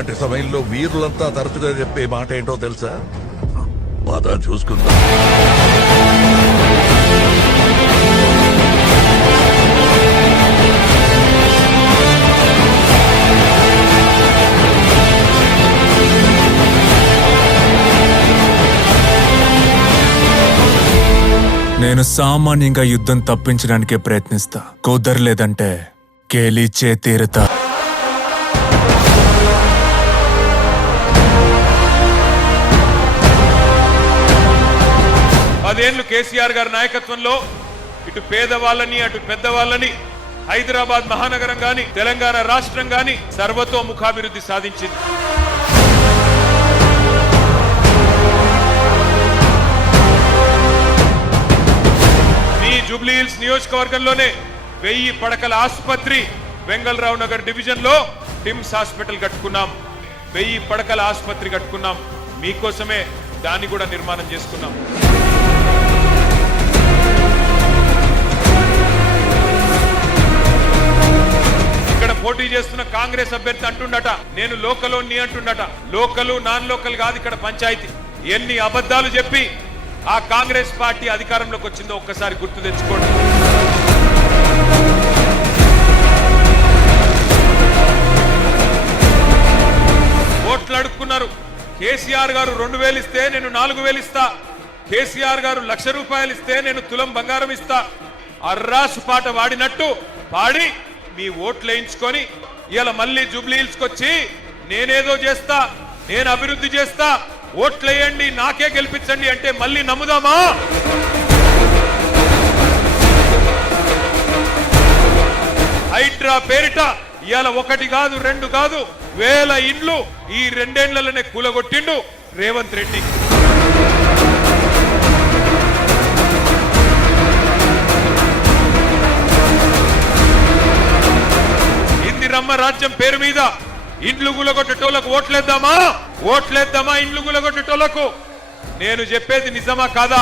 ఇలాంటి సమయంలో వీరులంతా తరచుగా చెప్పే మాట ఏంటో తెలుసా? పద చూసుకుందాం. నేను సామాన్యంగా యుద్ధం తప్పించడానికే ప్రయత్నిస్తా. కుదరలేదంటే గెలిచే తీరుతా. పదేళ్లు కేసీఆర్ గారి నాయకత్వంలో ఇటు పేదవాళ్ళని అటు పెద్దవాళ్ళని హైదరాబాద్ మహానగరం గాని తెలంగాణ రాష్ట్రం గాని సర్వతోముఖాభివృద్ధి సాధించింది. జూబ్లీ హిల్స్ నియోజకవర్గంలోనే 1000 పడకల ఆసుపత్రి వెంగళరావు నగర్ డివిజన్ లో టిమ్స్ హాస్పిటల్ కట్టుకున్నాం. 1000 పడకల ఆసుపత్రి కట్టుకున్నాం. మీకోసమే దాన్ని కూడా నిర్మాణం చేసుకున్నాం. ఇక్కడ పోటీ చేస్తున్న కాంగ్రెస్ అభ్యర్థి అంటుండట, నేను లోకలోని అంటుండట. లోకలు నాన్ లోకల్ కాదు ఇక్కడ పంచాయతీ. ఎన్ని అబద్ధాలు చెప్పి ఆ కాంగ్రెస్ పార్టీ అధికారంలోకి వచ్చిందో ఒక్కసారి గుర్తు తెచ్చుకోండి. ఓట్లు అడుక్కున్నారు. కేసీఆర్ గారు 2000 ఇస్తే నేను 4000 ఇస్తా. కేసీఆర్ గారు 1,00,000 రూపాయలు ఇస్తే నేను తులం బంగారం ఇస్తా. అర్రాసు పాట వాడినట్టు పాడి మీ ఓట్లు వేయించుకొని ఇలా మళ్ళీ జూబ్లీ హిల్స్కి వచ్చి నేనేదో చేస్తా, నేను అభివృద్ధి చేస్తా, ఓట్లేయండి నాకే గెలిపించండి అంటే మళ్ళీ నమ్ముదామా? హైడ్రా పేరిట ఇవాళ 1 కాదు 2 కాదు 1000 ఇండ్లు ఈ 2 ఏళ్లలోనే కూలగొట్టిండు రేవంత్ రెడ్డి. ఇందిరమ్మ రాజ్యం పేరు మీద ఇండ్లు గులగొట్టేటోళ్లకు ఓట్లేద్దామా? ఇండ్లు గులగొట్టేటోళ్లకు నేను చెప్పేది నిజమా కాదా?